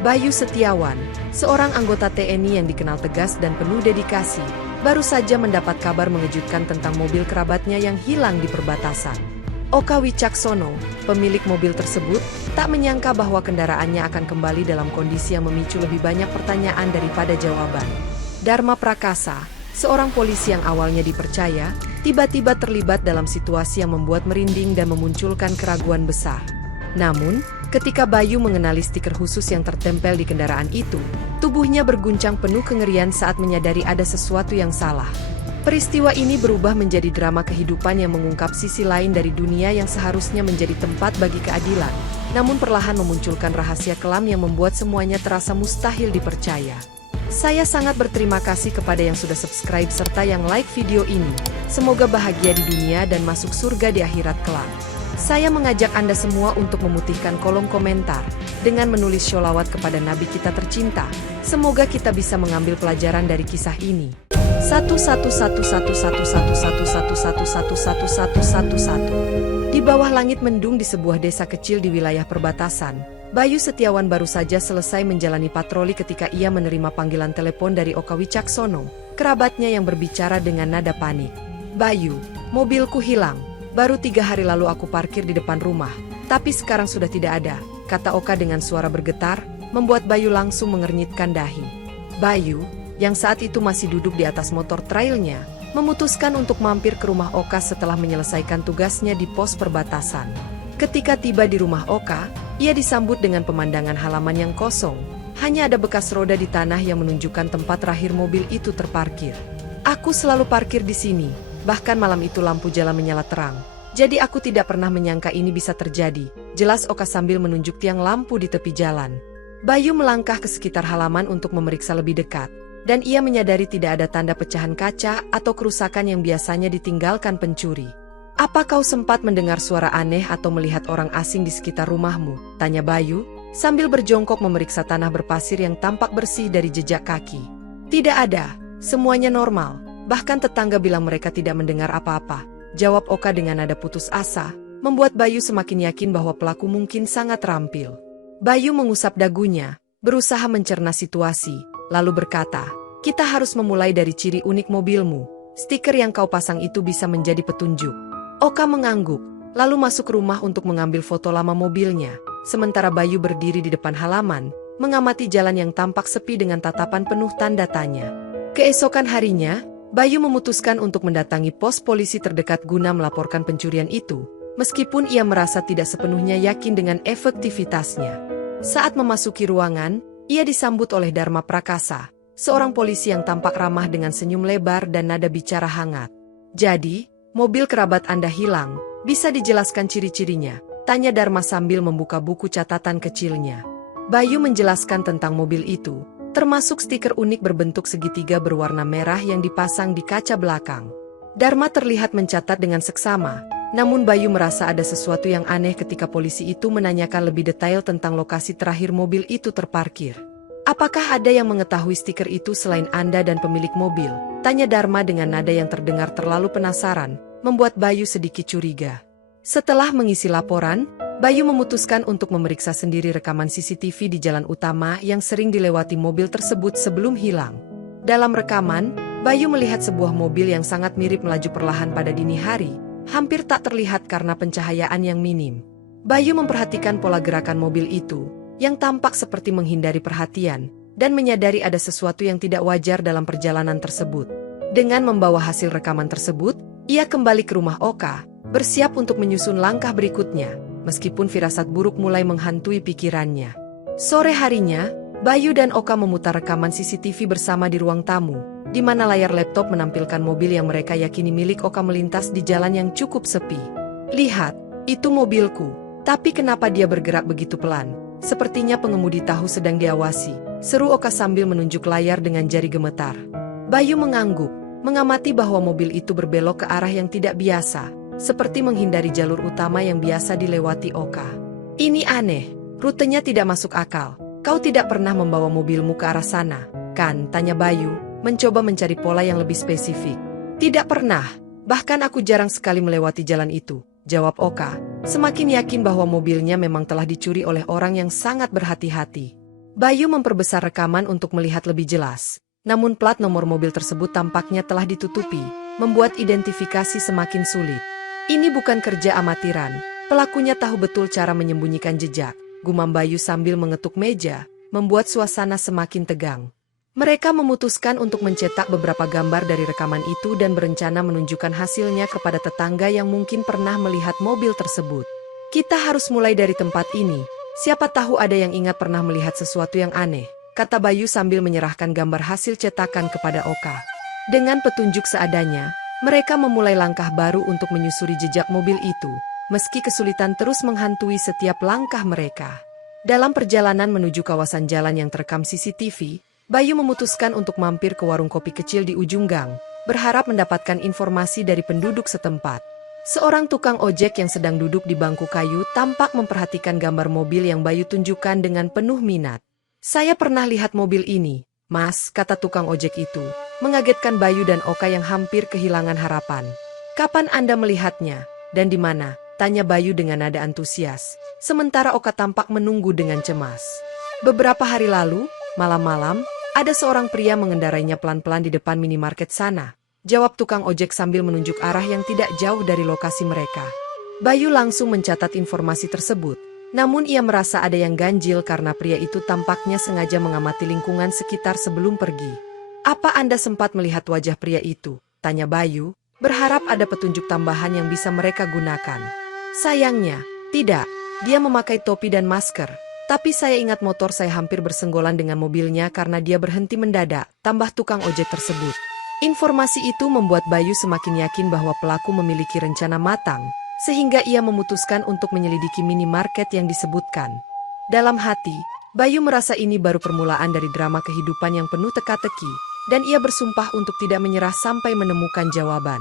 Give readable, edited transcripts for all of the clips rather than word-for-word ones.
Bayu Setiawan, seorang anggota TNI yang dikenal tegas dan penuh dedikasi, baru saja mendapat kabar mengejutkan tentang mobil kerabatnya yang hilang di perbatasan. Oka Wicaksono, pemilik mobil tersebut, tak menyangka bahwa kendaraannya akan kembali dalam kondisi yang memicu lebih banyak pertanyaan daripada jawaban. Dharma Prakasa, seorang polisi yang awalnya dipercaya, tiba-tiba terlibat dalam situasi yang membuat merinding dan memunculkan keraguan besar. Namun, ketika Bayu mengenali stiker khusus yang tertempel di kendaraan itu, tubuhnya berguncang penuh kengerian saat menyadari ada sesuatu yang salah. Peristiwa ini berubah menjadi drama kehidupan yang mengungkap sisi lain dari dunia yang seharusnya menjadi tempat bagi keadilan, namun perlahan memunculkan rahasia kelam yang membuat semuanya terasa mustahil dipercaya. Saya sangat berterima kasih kepada yang sudah subscribe serta yang like video ini. Semoga bahagia di dunia dan masuk surga di akhirat kelak. Saya mengajak Anda semua untuk memutihkan kolom komentar dengan menulis sholawat kepada Nabi kita tercinta. Semoga kita bisa mengambil pelajaran dari kisah ini. 111111111111111. Di bawah langit mendung di sebuah desa kecil di wilayah perbatasan, Bayu Setiawan baru saja selesai menjalani patroli ketika ia menerima panggilan telepon dari Oka Wicaksono, kerabatnya yang berbicara dengan nada panik. "Bayu, mobilku hilang. Baru 3 hari lalu aku parkir di depan rumah, tapi sekarang sudah tidak ada," kata Oka dengan suara bergetar, membuat Bayu langsung mengernyitkan dahi. Bayu, yang saat itu masih duduk di atas motor trailnya, memutuskan untuk mampir ke rumah Oka setelah menyelesaikan tugasnya di pos perbatasan. Ketika tiba di rumah Oka, ia disambut dengan pemandangan halaman yang kosong. Hanya ada bekas roda di tanah yang menunjukkan tempat terakhir mobil itu terparkir. "Aku selalu parkir di sini. Bahkan malam itu lampu jalan menyala terang. Jadi aku tidak pernah menyangka ini bisa terjadi," jelas Oka sambil menunjuk tiang lampu di tepi jalan. Bayu melangkah ke sekitar halaman untuk memeriksa lebih dekat, dan ia menyadari tidak ada tanda pecahan kaca atau kerusakan yang biasanya ditinggalkan pencuri. "Apa kau sempat mendengar suara aneh atau melihat orang asing di sekitar rumahmu?" tanya Bayu, sambil berjongkok memeriksa tanah berpasir yang tampak bersih dari jejak kaki. "Tidak ada, semuanya normal. Bahkan tetangga bilang mereka tidak mendengar apa-apa," jawab Oka dengan nada putus asa, membuat Bayu semakin yakin bahwa pelaku mungkin sangat terampil. Bayu mengusap dagunya, berusaha mencerna situasi, lalu berkata, "Kita harus memulai dari ciri unik mobilmu. Stiker yang kau pasang itu bisa menjadi petunjuk." Oka mengangguk, lalu masuk rumah untuk mengambil foto lama mobilnya, sementara Bayu berdiri di depan halaman, mengamati jalan yang tampak sepi dengan tatapan penuh tanda tanya. Keesokan harinya, Bayu memutuskan untuk mendatangi pos polisi terdekat guna melaporkan pencurian itu, meskipun ia merasa tidak sepenuhnya yakin dengan efektivitasnya. Saat memasuki ruangan, ia disambut oleh Dharma Prakasa, seorang polisi yang tampak ramah dengan senyum lebar dan nada bicara hangat. "Jadi, mobil kerabat Anda hilang, bisa dijelaskan ciri-cirinya?" tanya Dharma sambil membuka buku catatan kecilnya. Bayu menjelaskan tentang mobil itu, termasuk stiker unik berbentuk segitiga berwarna merah yang dipasang di kaca belakang. Dharma terlihat mencatat dengan seksama, namun Bayu merasa ada sesuatu yang aneh ketika polisi itu menanyakan lebih detail tentang lokasi terakhir mobil itu terparkir. "Apakah ada yang mengetahui stiker itu selain Anda dan pemilik mobil?" tanya Dharma dengan nada yang terdengar terlalu penasaran, membuat Bayu sedikit curiga. Setelah mengisi laporan, Bayu memutuskan untuk memeriksa sendiri rekaman CCTV di jalan utama yang sering dilewati mobil tersebut sebelum hilang. Dalam rekaman, Bayu melihat sebuah mobil yang sangat mirip melaju perlahan pada dini hari, hampir tak terlihat karena pencahayaan yang minim. Bayu memperhatikan pola gerakan mobil itu, yang tampak seperti menghindari perhatian, dan menyadari ada sesuatu yang tidak wajar dalam perjalanan tersebut. Dengan membawa hasil rekaman tersebut, ia kembali ke rumah Oka, bersiap untuk menyusun langkah berikutnya, meskipun firasat buruk mulai menghantui pikirannya. Sore harinya, Bayu dan Oka memutar rekaman CCTV bersama di ruang tamu, di mana layar laptop menampilkan mobil yang mereka yakini milik Oka melintas di jalan yang cukup sepi. "Lihat, itu mobilku. Tapi kenapa dia bergerak begitu pelan? Sepertinya pengemudi tahu sedang diawasi," seru Oka sambil menunjuk layar dengan jari gemetar. Bayu mengangguk, mengamati bahwa mobil itu berbelok ke arah yang tidak biasa, seperti menghindari jalur utama yang biasa dilewati Oka. "Ini aneh, rutenya tidak masuk akal. Kau tidak pernah membawa mobilmu ke arah sana, kan?" tanya Bayu, mencoba mencari pola yang lebih spesifik. "Tidak pernah, bahkan aku jarang sekali melewati jalan itu," jawab Oka, semakin yakin bahwa mobilnya memang telah dicuri oleh orang yang sangat berhati-hati. Bayu memperbesar rekaman untuk melihat lebih jelas. Namun plat nomor mobil tersebut tampaknya telah ditutupi, membuat identifikasi semakin sulit. Ini bukan kerja amatiran. Pelakunya tahu betul cara menyembunyikan jejak, gumam Bayu sambil mengetuk meja, membuat suasana semakin tegang. Mereka memutuskan untuk mencetak beberapa gambar dari rekaman itu dan berencana menunjukkan hasilnya kepada tetangga yang mungkin pernah melihat mobil tersebut. Kita harus mulai dari tempat ini. Siapa tahu ada yang ingat pernah melihat sesuatu yang aneh, kata Bayu sambil menyerahkan gambar hasil cetakan kepada Oka. Dengan petunjuk seadanya, mereka memulai langkah baru untuk menyusuri jejak mobil itu, meski kesulitan terus menghantui setiap langkah mereka. Dalam perjalanan menuju kawasan jalan yang terekam CCTV, Bayu memutuskan untuk mampir ke warung kopi kecil di ujung gang, berharap mendapatkan informasi dari penduduk setempat. Seorang tukang ojek yang sedang duduk di bangku kayu tampak memperhatikan gambar mobil yang Bayu tunjukkan dengan penuh minat. "Saya pernah lihat mobil ini, Mas," kata tukang ojek itu, mengagetkan Bayu dan Oka yang hampir kehilangan harapan. "Kapan Anda melihatnya? Dan di mana?" tanya Bayu dengan nada antusias, sementara Oka tampak menunggu dengan cemas. "Beberapa hari lalu, malam-malam, ada seorang pria mengendarainya pelan-pelan di depan minimarket sana," jawab tukang ojek sambil menunjuk arah yang tidak jauh dari lokasi mereka. Bayu langsung mencatat informasi tersebut, namun ia merasa ada yang ganjil karena pria itu tampaknya sengaja mengamati lingkungan sekitar sebelum pergi. "Apa Anda sempat melihat wajah pria itu?" tanya Bayu, berharap ada petunjuk tambahan yang bisa mereka gunakan. "Sayangnya, tidak. Dia memakai topi dan masker. Tapi saya ingat motor saya hampir bersenggolan dengan mobilnya karena dia berhenti mendadak," tambah tukang ojek tersebut. Informasi itu membuat Bayu semakin yakin bahwa pelaku memiliki rencana matang, sehingga ia memutuskan untuk menyelidiki minimarket yang disebutkan. Dalam hati, Bayu merasa ini baru permulaan dari drama kehidupan yang penuh teka-teki, dan ia bersumpah untuk tidak menyerah sampai menemukan jawaban.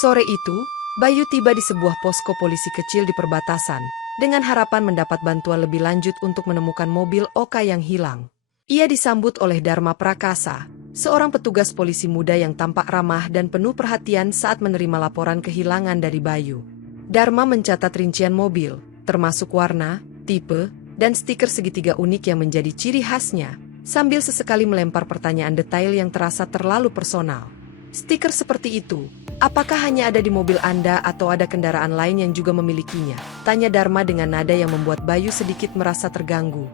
Sore itu, Bayu tiba di sebuah posko polisi kecil di perbatasan, dengan harapan mendapat bantuan lebih lanjut untuk menemukan mobil Oka yang hilang. Ia disambut oleh Dharma Prakasa, seorang petugas polisi muda yang tampak ramah dan penuh perhatian saat menerima laporan kehilangan dari Bayu. Dharma mencatat rincian mobil, termasuk warna, tipe, dan stiker segitiga unik yang menjadi ciri khasnya, sambil sesekali melempar pertanyaan detail yang terasa terlalu personal. "Stiker seperti itu, apakah hanya ada di mobil Anda atau ada kendaraan lain yang juga memilikinya?" tanya Dharma dengan nada yang membuat Bayu sedikit merasa terganggu.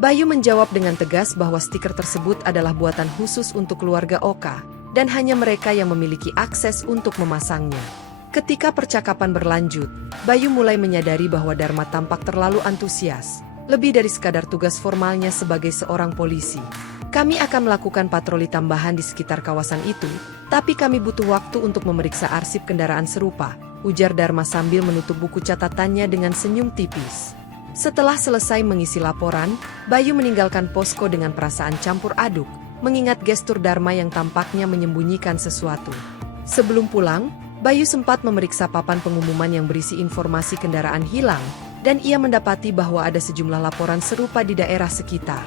Bayu menjawab dengan tegas bahwa stiker tersebut adalah buatan khusus untuk keluarga Oka, dan hanya mereka yang memiliki akses untuk memasangnya. Ketika percakapan berlanjut, Bayu mulai menyadari bahwa Dharma tampak terlalu antusias, lebih dari sekadar tugas formalnya sebagai seorang polisi. "Kami akan melakukan patroli tambahan di sekitar kawasan itu, tapi kami butuh waktu untuk memeriksa arsip kendaraan serupa," ujar Dharma sambil menutup buku catatannya dengan senyum tipis. Setelah selesai mengisi laporan, Bayu meninggalkan posko dengan perasaan campur aduk, mengingat gestur Dharma yang tampaknya menyembunyikan sesuatu. Sebelum pulang, Bayu sempat memeriksa papan pengumuman yang berisi informasi kendaraan hilang, dan ia mendapati bahwa ada sejumlah laporan serupa di daerah sekitar.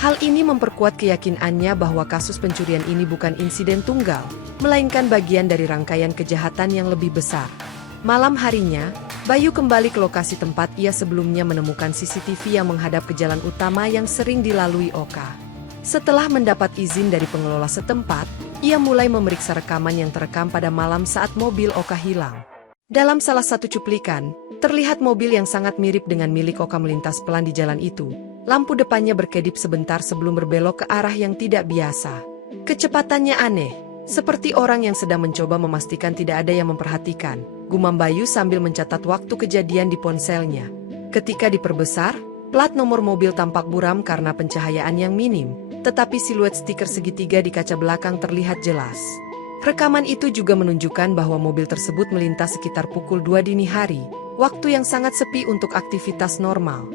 Hal ini memperkuat keyakinannya bahwa kasus pencurian ini bukan insiden tunggal, melainkan bagian dari rangkaian kejahatan yang lebih besar. Malam harinya, Bayu kembali ke lokasi tempat ia sebelumnya menemukan CCTV yang menghadap ke jalan utama yang sering dilalui Oka. Setelah mendapat izin dari pengelola setempat, ia mulai memeriksa rekaman yang terekam pada malam saat mobil Oka hilang. Dalam salah satu cuplikan, terlihat mobil yang sangat mirip dengan milik Oka melintas pelan di jalan itu. Lampu depannya berkedip sebentar sebelum berbelok ke arah yang tidak biasa. Kecepatannya aneh, seperti orang yang sedang mencoba memastikan tidak ada yang memperhatikan, gumam Bayu sambil mencatat waktu kejadian di ponselnya. Ketika diperbesar, plat nomor mobil tampak buram karena pencahayaan yang minim, tetapi siluet stiker segitiga di kaca belakang terlihat jelas. Rekaman itu juga menunjukkan bahwa mobil tersebut melintas sekitar pukul 2 dini hari, waktu yang sangat sepi untuk aktivitas normal.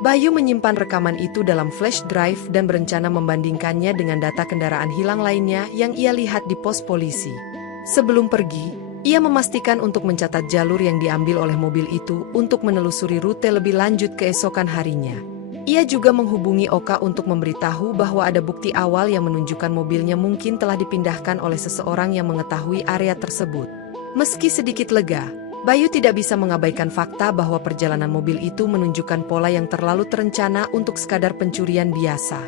Bayu menyimpan rekaman itu dalam flash drive dan berencana membandingkannya dengan data kendaraan hilang lainnya yang ia lihat di pos polisi. Sebelum pergi, ia memastikan untuk mencatat jalur yang diambil oleh mobil itu untuk menelusuri rute lebih lanjut keesokan harinya. Ia juga menghubungi Oka untuk memberitahu bahwa ada bukti awal yang menunjukkan mobilnya mungkin telah dipindahkan oleh seseorang yang mengetahui area tersebut. Meski sedikit lega, Bayu tidak bisa mengabaikan fakta bahwa perjalanan mobil itu menunjukkan pola yang terlalu terencana untuk sekadar pencurian biasa.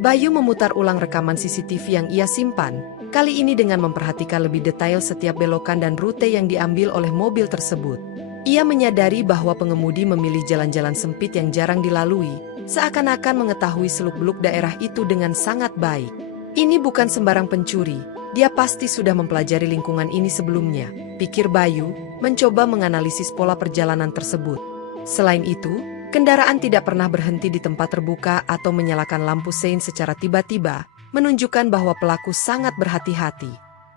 Bayu memutar ulang rekaman CCTV yang ia simpan, kali ini dengan memperhatikan lebih detail setiap belokan dan rute yang diambil oleh mobil tersebut. Ia menyadari bahwa pengemudi memilih jalan-jalan sempit yang jarang dilalui, seakan-akan mengetahui seluk-beluk daerah itu dengan sangat baik. Ini bukan sembarang pencuri, dia pasti sudah mempelajari lingkungan ini sebelumnya, pikir Bayu, mencoba menganalisis pola perjalanan tersebut. Selain itu, kendaraan tidak pernah berhenti di tempat terbuka atau menyalakan lampu sein secara tiba-tiba, menunjukkan bahwa pelaku sangat berhati-hati.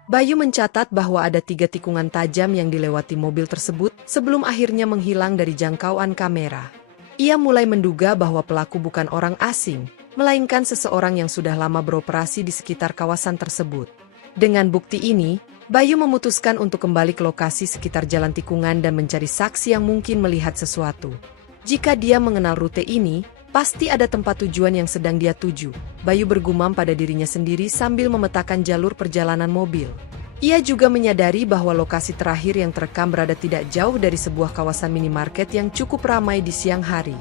Bayu mencatat bahwa ada 3 tikungan tajam yang dilewati mobil tersebut sebelum akhirnya menghilang dari jangkauan kamera. Ia mulai menduga bahwa pelaku bukan orang asing, melainkan seseorang yang sudah lama beroperasi di sekitar kawasan tersebut. Dengan bukti ini, Bayu memutuskan untuk kembali ke lokasi sekitar jalan tikungan dan mencari saksi yang mungkin melihat sesuatu. Jika dia mengenal rute ini, pasti ada tempat tujuan yang sedang dia tuju, Bayu bergumam pada dirinya sendiri sambil memetakan jalur perjalanan mobil. Ia juga menyadari bahwa lokasi terakhir yang terekam berada tidak jauh dari sebuah kawasan minimarket yang cukup ramai di siang hari.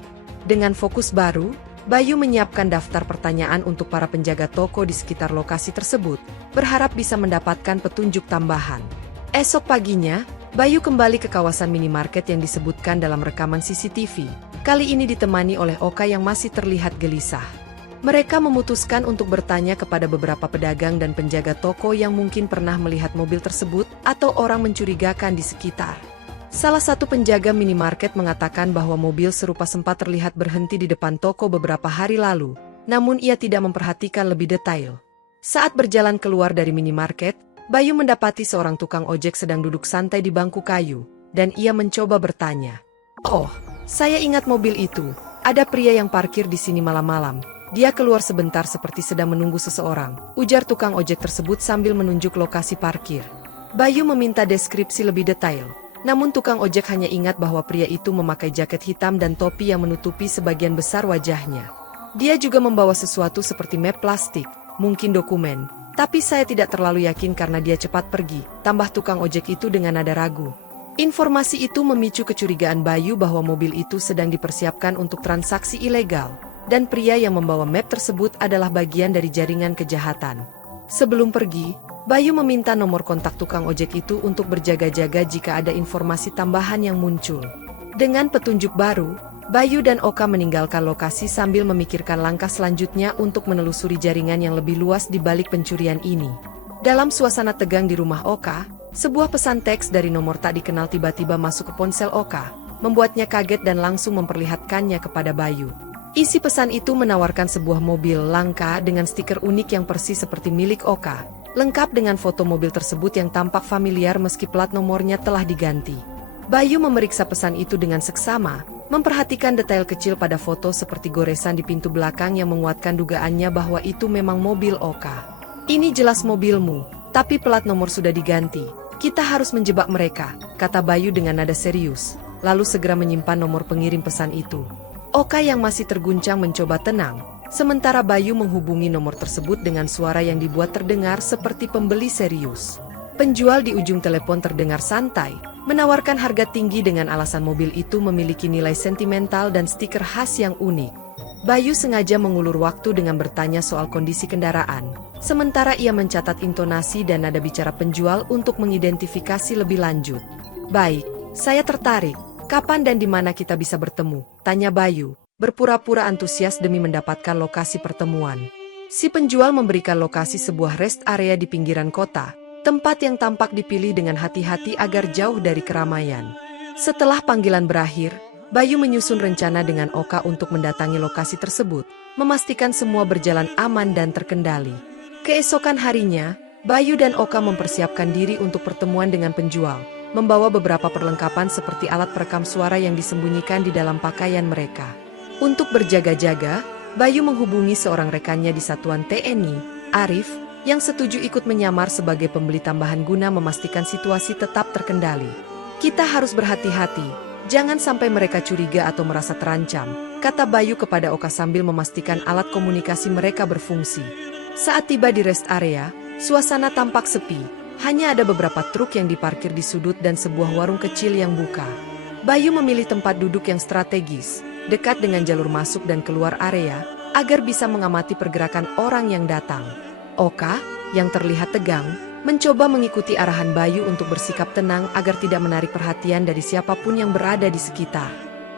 Dengan fokus baru, Bayu menyiapkan daftar pertanyaan untuk para penjaga toko di sekitar lokasi tersebut, berharap bisa mendapatkan petunjuk tambahan. Esok paginya, Bayu kembali ke kawasan minimarket yang disebutkan dalam rekaman CCTV. Kali ini ditemani oleh Oka yang masih terlihat gelisah. Mereka memutuskan untuk bertanya kepada beberapa pedagang dan penjaga toko yang mungkin pernah melihat mobil tersebut atau orang mencurigakan di sekitar. Salah satu penjaga minimarket mengatakan bahwa mobil serupa sempat terlihat berhenti di depan toko beberapa hari lalu, namun ia tidak memperhatikan lebih detail. Saat berjalan keluar dari minimarket, Bayu mendapati seorang tukang ojek sedang duduk santai di bangku kayu, dan ia mencoba bertanya. "Oh, saya ingat mobil itu. Ada pria yang parkir di sini malam-malam. Dia keluar sebentar seperti sedang menunggu seseorang," ujar tukang ojek tersebut sambil menunjuk lokasi parkir. Bayu meminta deskripsi lebih detail. Namun tukang ojek hanya ingat bahwa pria itu memakai jaket hitam dan topi yang menutupi sebagian besar wajahnya. Dia juga membawa sesuatu seperti map plastik, mungkin dokumen. Tapi saya tidak terlalu yakin karena dia cepat pergi, tambah tukang ojek itu dengan nada ragu. Informasi itu memicu kecurigaan Bayu bahwa mobil itu sedang dipersiapkan untuk transaksi ilegal, dan pria yang membawa map tersebut adalah bagian dari jaringan kejahatan. Sebelum pergi, Bayu meminta nomor kontak tukang ojek itu untuk berjaga-jaga jika ada informasi tambahan yang muncul. Dengan petunjuk baru, Bayu dan Oka meninggalkan lokasi sambil memikirkan langkah selanjutnya untuk menelusuri jaringan yang lebih luas di balik pencurian ini. Dalam suasana tegang di rumah Oka, sebuah pesan teks dari nomor tak dikenal tiba-tiba masuk ke ponsel Oka, membuatnya kaget dan langsung memperlihatkannya kepada Bayu. Isi pesan itu menawarkan sebuah mobil langka dengan stiker unik yang persis seperti milik Oka, lengkap dengan foto mobil tersebut yang tampak familiar meski plat nomornya telah diganti. Bayu memeriksa pesan itu dengan seksama, memperhatikan detail kecil pada foto seperti goresan di pintu belakang yang menguatkan dugaannya bahwa itu memang mobil Oka. "Ini jelas mobilmu, tapi plat nomor sudah diganti. Kita harus menjebak mereka," kata Bayu dengan nada serius, lalu segera menyimpan nomor pengirim pesan itu. Oka yang masih terguncang mencoba tenang, sementara Bayu menghubungi nomor tersebut dengan suara yang dibuat terdengar seperti pembeli serius. Penjual di ujung telepon terdengar santai, menawarkan harga tinggi dengan alasan mobil itu memiliki nilai sentimental dan stiker khas yang unik. Bayu sengaja mengulur waktu dengan bertanya soal kondisi kendaraan, sementara ia mencatat intonasi dan nada bicara penjual untuk mengidentifikasi lebih lanjut. "Baik, saya tertarik. Kapan dan di mana kita bisa bertemu?" tanya Bayu, berpura-pura antusias demi mendapatkan lokasi pertemuan. Si penjual memberikan lokasi sebuah rest area di pinggiran kota, tempat yang tampak dipilih dengan hati-hati agar jauh dari keramaian. Setelah panggilan berakhir, Bayu menyusun rencana dengan Oka untuk mendatangi lokasi tersebut, memastikan semua berjalan aman dan terkendali. Keesokan harinya, Bayu dan Oka mempersiapkan diri untuk pertemuan dengan penjual, membawa beberapa perlengkapan seperti alat perekam suara yang disembunyikan di dalam pakaian mereka. Untuk berjaga-jaga, Bayu menghubungi seorang rekannya di satuan TNI, Arif, yang setuju ikut menyamar sebagai pembeli tambahan guna memastikan situasi tetap terkendali. "Kita harus berhati-hati, jangan sampai mereka curiga atau merasa terancam," kata Bayu kepada Oka sambil memastikan alat komunikasi mereka berfungsi. Saat tiba di rest area, suasana tampak sepi. Hanya ada beberapa truk yang diparkir di sudut dan sebuah warung kecil yang buka. Bayu memilih tempat duduk yang strategis, dekat dengan jalur masuk dan keluar area, agar bisa mengamati pergerakan orang yang datang. Oka, yang terlihat tegang, mencoba mengikuti arahan Bayu untuk bersikap tenang agar tidak menarik perhatian dari siapapun yang berada di sekitar.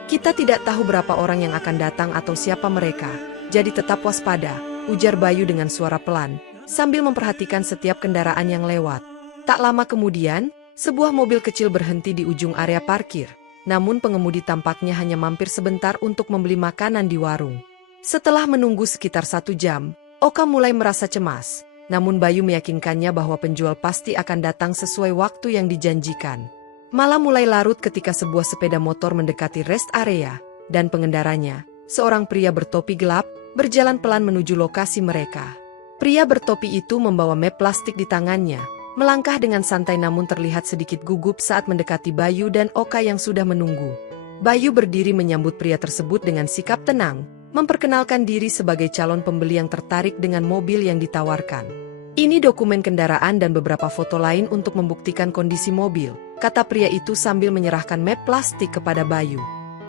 Kita tidak tahu berapa orang yang akan datang atau siapa mereka, jadi tetap waspada, ujar Bayu dengan suara pelan, sambil memperhatikan setiap kendaraan yang lewat. Tak lama kemudian, sebuah mobil kecil berhenti di ujung area parkir, namun pengemudi tampaknya hanya mampir sebentar untuk membeli makanan di warung. Setelah menunggu sekitar 1 jam, Oka mulai merasa cemas, namun Bayu meyakinkannya bahwa penjual pasti akan datang sesuai waktu yang dijanjikan. Malam mulai larut ketika sebuah sepeda motor mendekati rest area, dan pengendaranya, seorang pria bertopi gelap, berjalan pelan menuju lokasi mereka. Pria bertopi itu membawa map plastik di tangannya, melangkah dengan santai namun terlihat sedikit gugup saat mendekati Bayu dan Oka yang sudah menunggu. Bayu berdiri menyambut pria tersebut dengan sikap tenang, memperkenalkan diri sebagai calon pembeli yang tertarik dengan mobil yang ditawarkan. Ini dokumen kendaraan dan beberapa foto lain untuk membuktikan kondisi mobil, kata pria itu sambil menyerahkan map plastik kepada Bayu.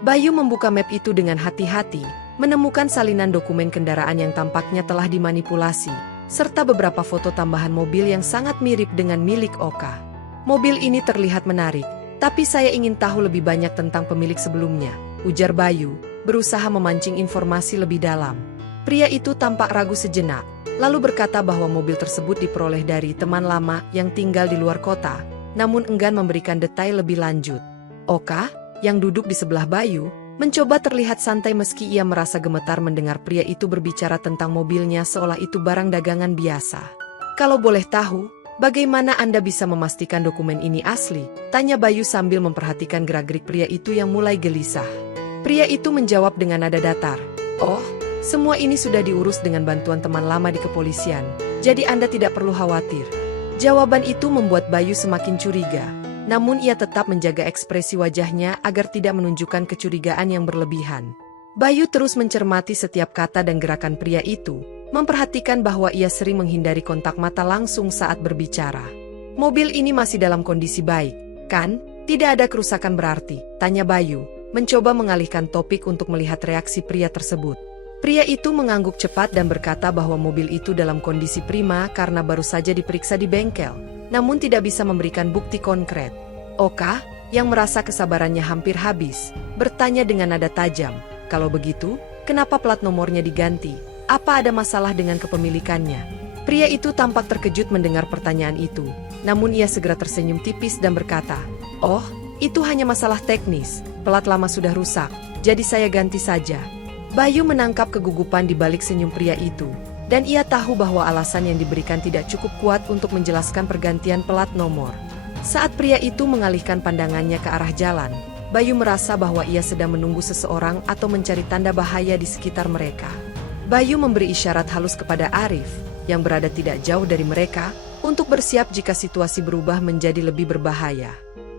Bayu membuka map itu dengan hati-hati, menemukan salinan dokumen kendaraan yang tampaknya telah dimanipulasi, serta beberapa foto tambahan mobil yang sangat mirip dengan milik Oka. Mobil ini terlihat menarik, tapi saya ingin tahu lebih banyak tentang pemilik sebelumnya, ujar Bayu, berusaha memancing informasi lebih dalam. Pria itu tampak ragu sejenak, lalu berkata bahwa mobil tersebut diperoleh dari teman lama yang tinggal di luar kota, namun enggan memberikan detail lebih lanjut. Oka, yang duduk di sebelah Bayu, mencoba terlihat santai meski ia merasa gemetar mendengar pria itu berbicara tentang mobilnya seolah itu barang dagangan biasa. Kalau boleh tahu, bagaimana Anda bisa memastikan dokumen ini asli? Tanya Bayu sambil memperhatikan gerak-gerik pria itu yang mulai gelisah. Pria itu menjawab dengan nada datar. Oh, semua ini sudah diurus dengan bantuan teman lama di kepolisian, jadi Anda tidak perlu khawatir. Jawaban itu membuat Bayu semakin curiga, namun ia tetap menjaga ekspresi wajahnya agar tidak menunjukkan kecurigaan yang berlebihan. Bayu terus mencermati setiap kata dan gerakan pria itu, memperhatikan bahwa ia sering menghindari kontak mata langsung saat berbicara. Mobil ini masih dalam kondisi baik, kan? Tidak ada kerusakan berarti, tanya Bayu, mencoba mengalihkan topik untuk melihat reaksi pria tersebut. Pria itu mengangguk cepat dan berkata bahwa mobil itu dalam kondisi prima karena baru saja diperiksa di bengkel, namun tidak bisa memberikan bukti konkret. Oka, yang merasa kesabarannya hampir habis, bertanya dengan nada tajam, kalau begitu, kenapa plat nomornya diganti? Apa ada masalah dengan kepemilikannya? Pria itu tampak terkejut mendengar pertanyaan itu, namun ia segera tersenyum tipis dan berkata, oh, itu hanya masalah teknis, plat lama sudah rusak, jadi saya ganti saja. Bayu menangkap kegugupan di balik senyum pria itu, dan ia tahu bahwa alasan yang diberikan tidak cukup kuat untuk menjelaskan pergantian plat nomor. Saat pria itu mengalihkan pandangannya ke arah jalan, Bayu merasa bahwa ia sedang menunggu seseorang atau mencari tanda bahaya di sekitar mereka. Bayu memberi isyarat halus kepada Arif, yang berada tidak jauh dari mereka, untuk bersiap jika situasi berubah menjadi lebih berbahaya.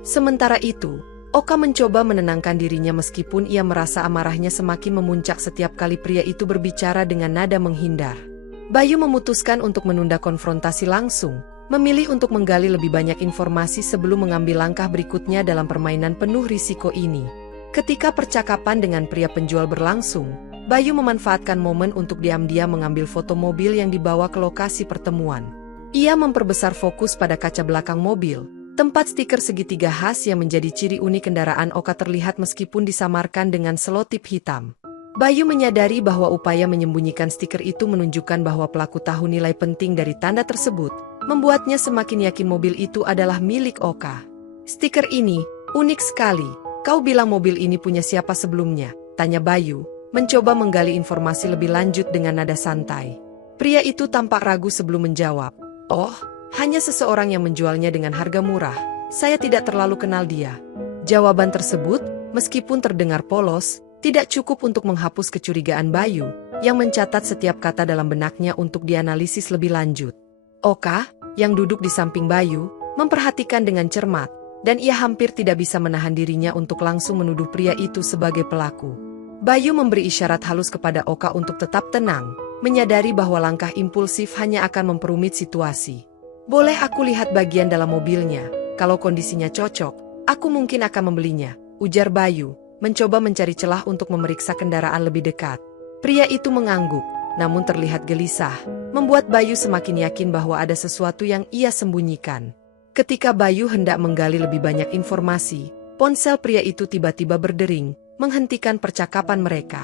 Sementara itu, Oka mencoba menenangkan dirinya meskipun ia merasa amarahnya semakin memuncak setiap kali pria itu berbicara dengan nada menghindar. Bayu memutuskan untuk menunda konfrontasi langsung, memilih untuk menggali lebih banyak informasi sebelum mengambil langkah berikutnya dalam permainan penuh risiko ini. Ketika percakapan dengan pria penjual berlangsung, Bayu memanfaatkan momen untuk diam-diam mengambil foto mobil yang dibawa ke lokasi pertemuan. Ia memperbesar fokus pada kaca belakang mobil, tempat stiker segitiga khas yang menjadi ciri unik kendaraan Oka terlihat meskipun disamarkan dengan selotip hitam. Bayu menyadari bahwa upaya menyembunyikan stiker itu menunjukkan bahwa pelaku tahu nilai penting dari tanda tersebut, membuatnya semakin yakin mobil itu adalah milik Oka. Stiker ini unik sekali. Kau bilang mobil ini punya siapa sebelumnya? Tanya Bayu, mencoba menggali informasi lebih lanjut dengan nada santai. Pria itu tampak ragu sebelum menjawab. Oh, hanya seseorang yang menjualnya dengan harga murah. Saya tidak terlalu kenal dia. Jawaban tersebut, meskipun terdengar polos, tidak cukup untuk menghapus kecurigaan Bayu, yang mencatat setiap kata dalam benaknya untuk dianalisis lebih lanjut. Oka, yang duduk di samping Bayu, memperhatikan dengan cermat, dan ia hampir tidak bisa menahan dirinya untuk langsung menuduh pria itu sebagai pelaku. Bayu memberi isyarat halus kepada Oka untuk tetap tenang, menyadari bahwa langkah impulsif hanya akan memperumit situasi. Boleh aku lihat bagian dalam mobilnya? Kalau kondisinya cocok, aku mungkin akan membelinya, ujar Bayu, mencoba mencari celah untuk memeriksa kendaraan lebih dekat. Pria itu mengangguk, namun terlihat gelisah, membuat Bayu semakin yakin bahwa ada sesuatu yang ia sembunyikan. Ketika Bayu hendak menggali lebih banyak informasi, ponsel pria itu tiba-tiba berdering, menghentikan percakapan mereka.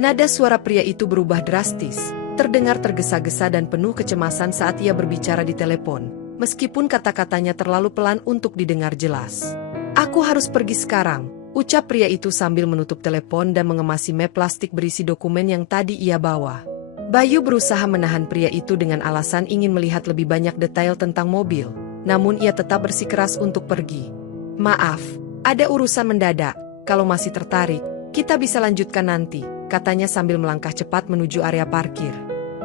Nada suara pria itu berubah drastis, terdengar tergesa-gesa dan penuh kecemasan saat ia berbicara di telepon, meskipun kata-katanya terlalu pelan untuk didengar jelas. Aku harus pergi sekarang, ucap pria itu sambil menutup telepon dan mengemasi map plastik berisi dokumen yang tadi ia bawa. Bayu berusaha menahan pria itu dengan alasan ingin melihat lebih banyak detail tentang mobil, namun ia tetap bersikeras untuk pergi. Maaf, ada urusan mendadak, kalau masih tertarik, kita bisa lanjutkan nanti, katanya sambil melangkah cepat menuju area parkir.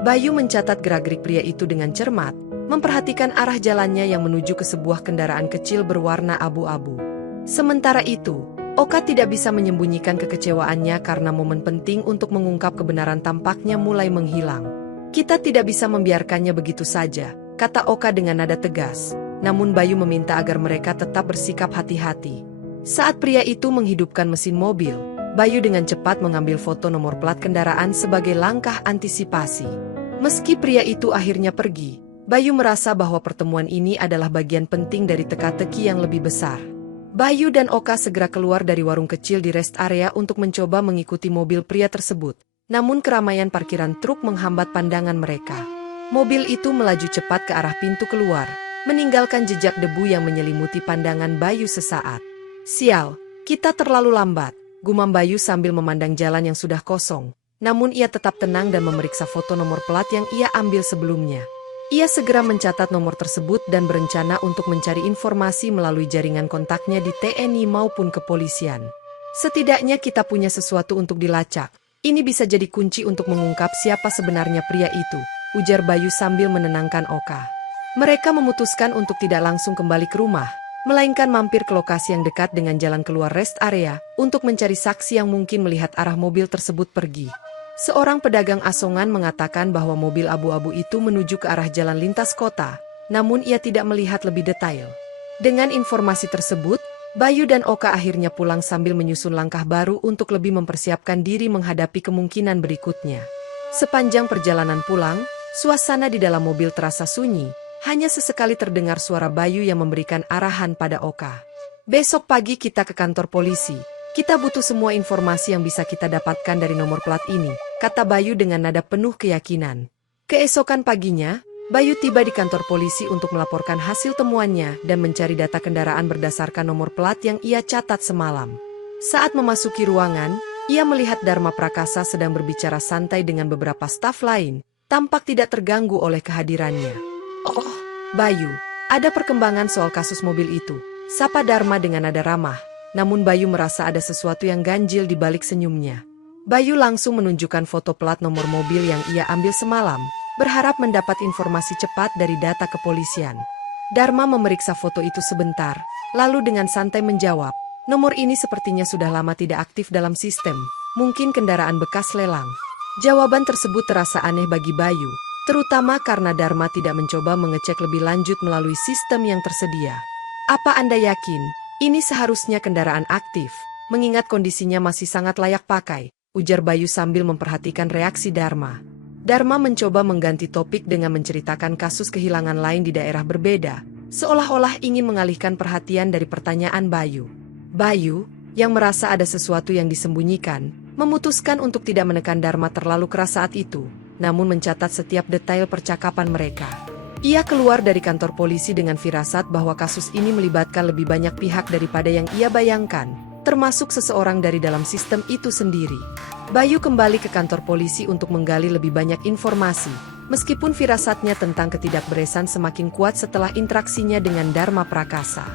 Bayu mencatat gerak-gerik pria itu dengan cermat, memperhatikan arah jalannya yang menuju ke sebuah kendaraan kecil berwarna abu-abu. Sementara itu, Oka tidak bisa menyembunyikan kekecewaannya karena momen penting untuk mengungkap kebenaran tampaknya mulai menghilang. Kita tidak bisa membiarkannya begitu saja, kata Oka dengan nada tegas, namun Bayu meminta agar mereka tetap bersikap hati-hati. Saat pria itu menghidupkan mesin mobil, Bayu dengan cepat mengambil foto nomor plat kendaraan sebagai langkah antisipasi. Meski pria itu akhirnya pergi, Bayu merasa bahwa pertemuan ini adalah bagian penting dari teka-teki yang lebih besar. Bayu dan Oka segera keluar dari warung kecil di rest area untuk mencoba mengikuti mobil pria tersebut. Namun keramaian parkiran truk menghambat pandangan mereka. Mobil itu melaju cepat ke arah pintu keluar, meninggalkan jejak debu yang menyelimuti pandangan Bayu sesaat. Sial, kita terlalu lambat, gumam Bayu sambil memandang jalan yang sudah kosong. Namun ia tetap tenang dan memeriksa foto nomor plat yang ia ambil sebelumnya. Ia segera mencatat nomor tersebut dan berencana untuk mencari informasi melalui jaringan kontaknya di TNI maupun kepolisian. Setidaknya kita punya sesuatu untuk dilacak. Ini bisa jadi kunci untuk mengungkap siapa sebenarnya pria itu, ujar Bayu sambil menenangkan Oka. Mereka memutuskan untuk tidak langsung kembali ke rumah, melainkan mampir ke lokasi yang dekat dengan jalan keluar rest area untuk mencari saksi yang mungkin melihat arah mobil tersebut pergi. Seorang pedagang asongan mengatakan bahwa mobil abu-abu itu menuju ke arah jalan lintas kota, namun ia tidak melihat lebih detail. Dengan informasi tersebut, Bayu dan Oka akhirnya pulang sambil menyusun langkah baru untuk lebih mempersiapkan diri menghadapi kemungkinan berikutnya. Sepanjang perjalanan pulang, suasana di dalam mobil terasa sunyi, hanya sesekali terdengar suara Bayu yang memberikan arahan pada Oka. Besok pagi kita ke kantor polisi. Kita butuh semua informasi yang bisa kita dapatkan dari nomor plat ini, kata Bayu dengan nada penuh keyakinan. Keesokan paginya, Bayu tiba di kantor polisi untuk melaporkan hasil temuannya dan mencari data kendaraan berdasarkan nomor plat yang ia catat semalam. Saat memasuki ruangan, ia melihat Dharma Prakasa sedang berbicara santai dengan beberapa staf lain, tampak tidak terganggu oleh kehadirannya. Oh, Bayu, ada perkembangan soal kasus mobil itu, sapa Dharma dengan nada ramah. Namun Bayu merasa ada sesuatu yang ganjil di balik senyumnya. Bayu langsung menunjukkan foto plat nomor mobil yang ia ambil semalam, berharap mendapat informasi cepat dari data kepolisian. Dharma memeriksa foto itu sebentar, lalu dengan santai menjawab, nomor ini sepertinya sudah lama tidak aktif dalam sistem, mungkin kendaraan bekas lelang. Jawaban tersebut terasa aneh bagi Bayu, terutama karena Dharma tidak mencoba mengecek lebih lanjut melalui sistem yang tersedia. Apa Anda yakin? Ini seharusnya kendaraan aktif, mengingat kondisinya masih sangat layak pakai, ujar Bayu sambil memperhatikan reaksi Dharma. Dharma mencoba mengganti topik dengan menceritakan kasus kehilangan lain di daerah berbeda, seolah-olah ingin mengalihkan perhatian dari pertanyaan Bayu. Bayu, yang merasa ada sesuatu yang disembunyikan, memutuskan untuk tidak menekan Dharma terlalu keras saat itu, namun mencatat setiap detail percakapan mereka. Ia keluar dari kantor polisi dengan firasat bahwa kasus ini melibatkan lebih banyak pihak daripada yang ia bayangkan, termasuk seseorang dari dalam sistem itu sendiri. Bayu kembali ke kantor polisi untuk menggali lebih banyak informasi, meskipun firasatnya tentang ketidakberesan semakin kuat setelah interaksinya dengan Dharma Prakasa.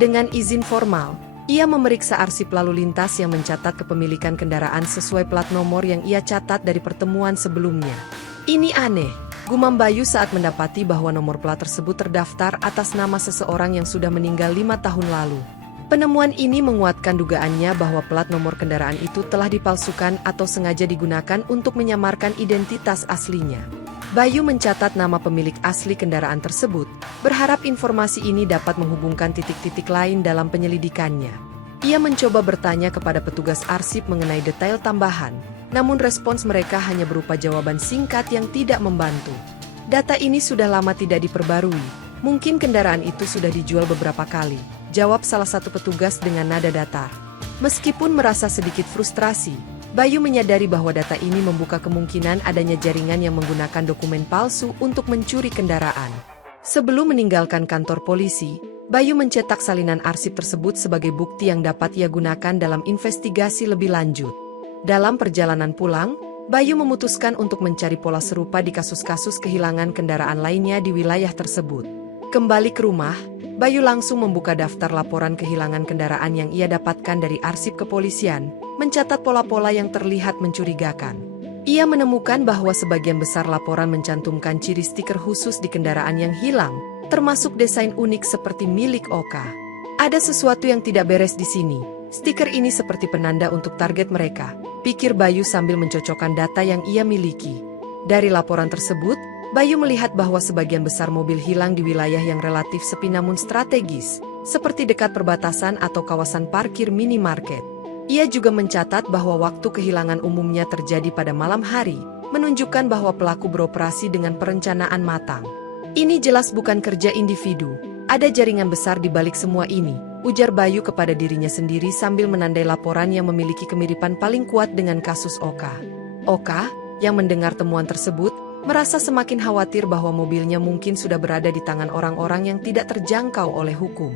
Dengan izin formal, ia memeriksa arsip lalu lintas yang mencatat kepemilikan kendaraan sesuai plat nomor yang ia catat dari pertemuan sebelumnya. Ini aneh, gumam Bayu saat mendapati bahwa nomor plat tersebut terdaftar atas nama seseorang yang sudah meninggal 5 tahun lalu. Penemuan ini menguatkan dugaannya bahwa plat nomor kendaraan itu telah dipalsukan atau sengaja digunakan untuk menyamarkan identitas aslinya. Bayu mencatat nama pemilik asli kendaraan tersebut, berharap informasi ini dapat menghubungkan titik-titik lain dalam penyelidikannya. Ia mencoba bertanya kepada petugas arsip mengenai detail tambahan, namun respons mereka hanya berupa jawaban singkat yang tidak membantu. Data ini sudah lama tidak diperbarui, mungkin kendaraan itu sudah dijual beberapa kali, jawab salah satu petugas dengan nada datar. Meskipun merasa sedikit frustrasi, Bayu menyadari bahwa data ini membuka kemungkinan adanya jaringan yang menggunakan dokumen palsu untuk mencuri kendaraan. Sebelum meninggalkan kantor polisi, Bayu mencetak salinan arsip tersebut sebagai bukti yang dapat ia gunakan dalam investigasi lebih lanjut. Dalam perjalanan pulang, Bayu memutuskan untuk mencari pola serupa di kasus-kasus kehilangan kendaraan lainnya di wilayah tersebut. Kembali ke rumah, Bayu langsung membuka daftar laporan kehilangan kendaraan yang ia dapatkan dari arsip kepolisian, mencatat pola-pola yang terlihat mencurigakan. Ia menemukan bahwa sebagian besar laporan mencantumkan ciri stiker khusus di kendaraan yang hilang, termasuk desain unik seperti milik Oka. Ada sesuatu yang tidak beres di sini. Stiker ini seperti penanda untuk target mereka, pikir Bayu sambil mencocokkan data yang ia miliki. Dari laporan tersebut, Bayu melihat bahwa sebagian besar mobil hilang di wilayah yang relatif sepi namun strategis, seperti dekat perbatasan atau kawasan parkir minimarket. Ia juga mencatat bahwa waktu kehilangan umumnya terjadi pada malam hari, menunjukkan bahwa pelaku beroperasi dengan perencanaan matang. Ini jelas bukan kerja individu, ada jaringan besar di balik semua ini, ujar Bayu kepada dirinya sendiri sambil menandai laporan yang memiliki kemiripan paling kuat dengan kasus Oka. Oka, yang mendengar temuan tersebut, merasa semakin khawatir bahwa mobilnya mungkin sudah berada di tangan orang-orang yang tidak terjangkau oleh hukum.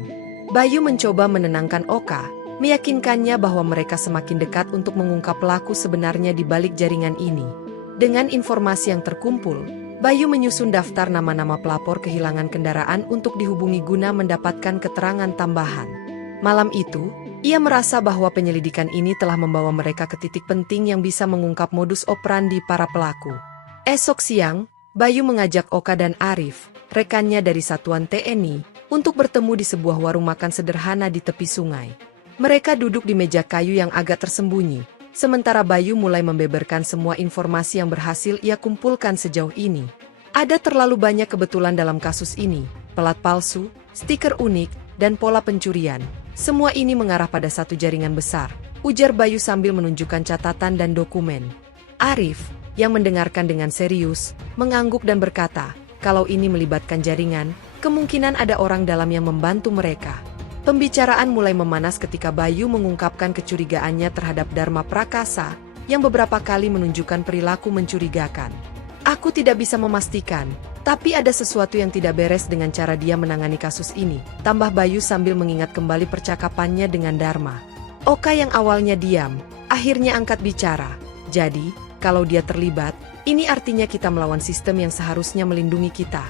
Bayu mencoba menenangkan Oka, meyakinkannya bahwa mereka semakin dekat untuk mengungkap pelaku sebenarnya di balik jaringan ini. Dengan informasi yang terkumpul, Bayu menyusun daftar nama-nama pelapor kehilangan kendaraan untuk dihubungi guna mendapatkan keterangan tambahan. Malam itu, ia merasa bahwa penyelidikan ini telah membawa mereka ke titik penting yang bisa mengungkap modus operandi para pelaku. Esok siang, Bayu mengajak Oka dan Arif, rekannya dari satuan TNI, untuk bertemu di sebuah warung makan sederhana di tepi sungai. Mereka duduk di meja kayu yang agak tersembunyi, sementara Bayu mulai membeberkan semua informasi yang berhasil ia kumpulkan sejauh ini. Ada terlalu banyak kebetulan dalam kasus ini, pelat palsu, stiker unik, dan pola pencurian. Semua ini mengarah pada satu jaringan besar, ujar Bayu sambil menunjukkan catatan dan dokumen. Arif, yang mendengarkan dengan serius, mengangguk dan berkata, kalau ini melibatkan jaringan, kemungkinan ada orang dalam yang membantu mereka. Pembicaraan mulai memanas ketika Bayu mengungkapkan kecurigaannya terhadap Dharma Prakasa, yang beberapa kali menunjukkan perilaku mencurigakan. Aku tidak bisa memastikan, tapi ada sesuatu yang tidak beres dengan cara dia menangani kasus ini, tambah Bayu sambil mengingat kembali percakapannya dengan Dharma. Oka yang awalnya diam, akhirnya angkat bicara. Jadi, kalau dia terlibat, ini artinya kita melawan sistem yang seharusnya melindungi kita.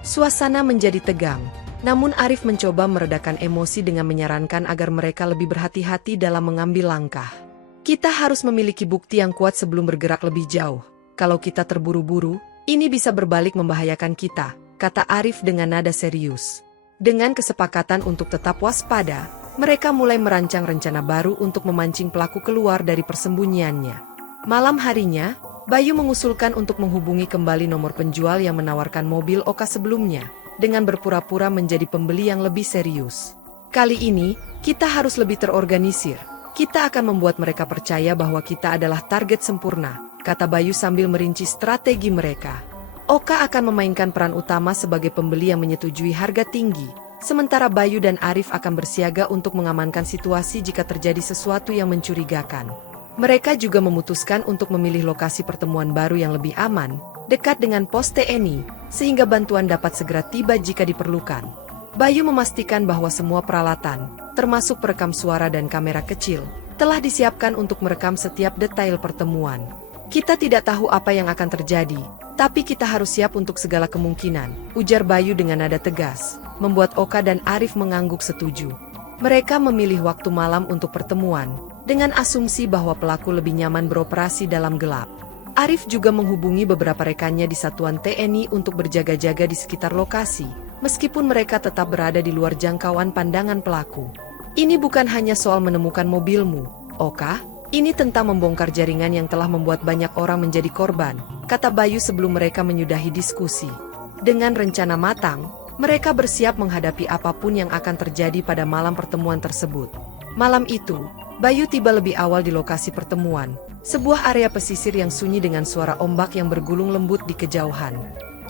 Suasana menjadi tegang, namun Arif mencoba meredakan emosi dengan menyarankan agar mereka lebih berhati-hati dalam mengambil langkah. Kita harus memiliki bukti yang kuat sebelum bergerak lebih jauh. Kalau kita terburu-buru, ini bisa berbalik membahayakan kita, kata Arif dengan nada serius. Dengan kesepakatan untuk tetap waspada, mereka mulai merancang rencana baru untuk memancing pelaku keluar dari persembunyiannya. Malam harinya, Bayu mengusulkan untuk menghubungi kembali nomor penjual yang menawarkan mobil Oka sebelumnya, dengan berpura-pura menjadi pembeli yang lebih serius. Kali ini, kita harus lebih terorganisir. Kita akan membuat mereka percaya bahwa kita adalah target sempurna, kata Bayu sambil merinci strategi mereka. Oka akan memainkan peran utama sebagai pembeli yang menyetujui harga tinggi, sementara Bayu dan Arif akan bersiaga untuk mengamankan situasi jika terjadi sesuatu yang mencurigakan. Mereka juga memutuskan untuk memilih lokasi pertemuan baru yang lebih aman, dekat dengan pos TNI, sehingga bantuan dapat segera tiba jika diperlukan. Bayu memastikan bahwa semua peralatan, termasuk perekam suara dan kamera kecil, telah disiapkan untuk merekam setiap detail pertemuan. Kita tidak tahu apa yang akan terjadi, tapi kita harus siap untuk segala kemungkinan, ujar Bayu dengan nada tegas, membuat Oka dan Arif mengangguk setuju. Mereka memilih waktu malam untuk pertemuan, dengan asumsi bahwa pelaku lebih nyaman beroperasi dalam gelap. Arif juga menghubungi beberapa rekannya di satuan TNI untuk berjaga-jaga di sekitar lokasi, meskipun mereka tetap berada di luar jangkauan pandangan pelaku. Ini bukan hanya soal menemukan mobilmu, Oka, Ini tentang membongkar jaringan yang telah membuat banyak orang menjadi korban, kata Bayu sebelum mereka menyudahi diskusi. Dengan rencana matang, mereka bersiap menghadapi apapun yang akan terjadi pada malam pertemuan tersebut. Malam itu, Bayu tiba lebih awal di lokasi pertemuan, sebuah area pesisir yang sunyi dengan suara ombak yang bergulung lembut di kejauhan.